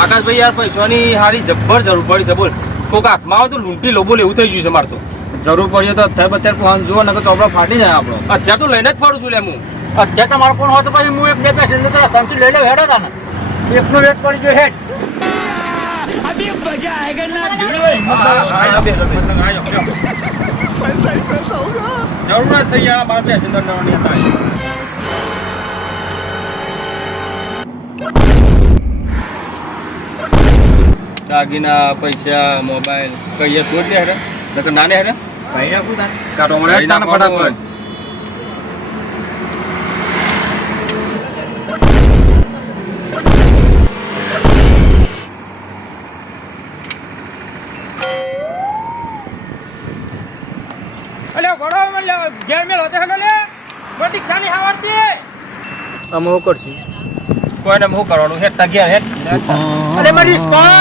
આકાશભાઈ યાર પૈસાની હારી જબ્બર જરૂર પડી છે બોલ કોક હાથમાં આવે તો લૂંટી લો બોલ એવું થઈ ગયું છે મારે તો જરૂર પડીએ તો અત્યારે પહોંચ જુઓ નકર ચોપડો ફાટી જાય આપણો. અત્યારે તો લઈને જ ફરું છું લે હું અત્યારે તમારો ફોન હોય તો પછી હું એક બે પેસેન્જર તો રસ્તામાંથી લઈ લઉં હેડો તાને એકનો વેટ પડી ગયો હેડ. अभी मजा आएगा ना भिड़ो જરૂર થઈ યાર મારા પેસેન્જર નવાની હતા દાગીના પૈસા મોબાઈલ કહીએ તો જ લે હેડે નકર નાને હેડે ભાઈ નાખું તાને કાઢો મને ફટાફટ અલે ઘોડો મને ઘેર મેલ હોતે હલો લે રોટી છાની હાવડતી અમે શું કરશું કોઈને હું કરવાનું હેડ તા ગયા હેડ અરે મારી સ્પા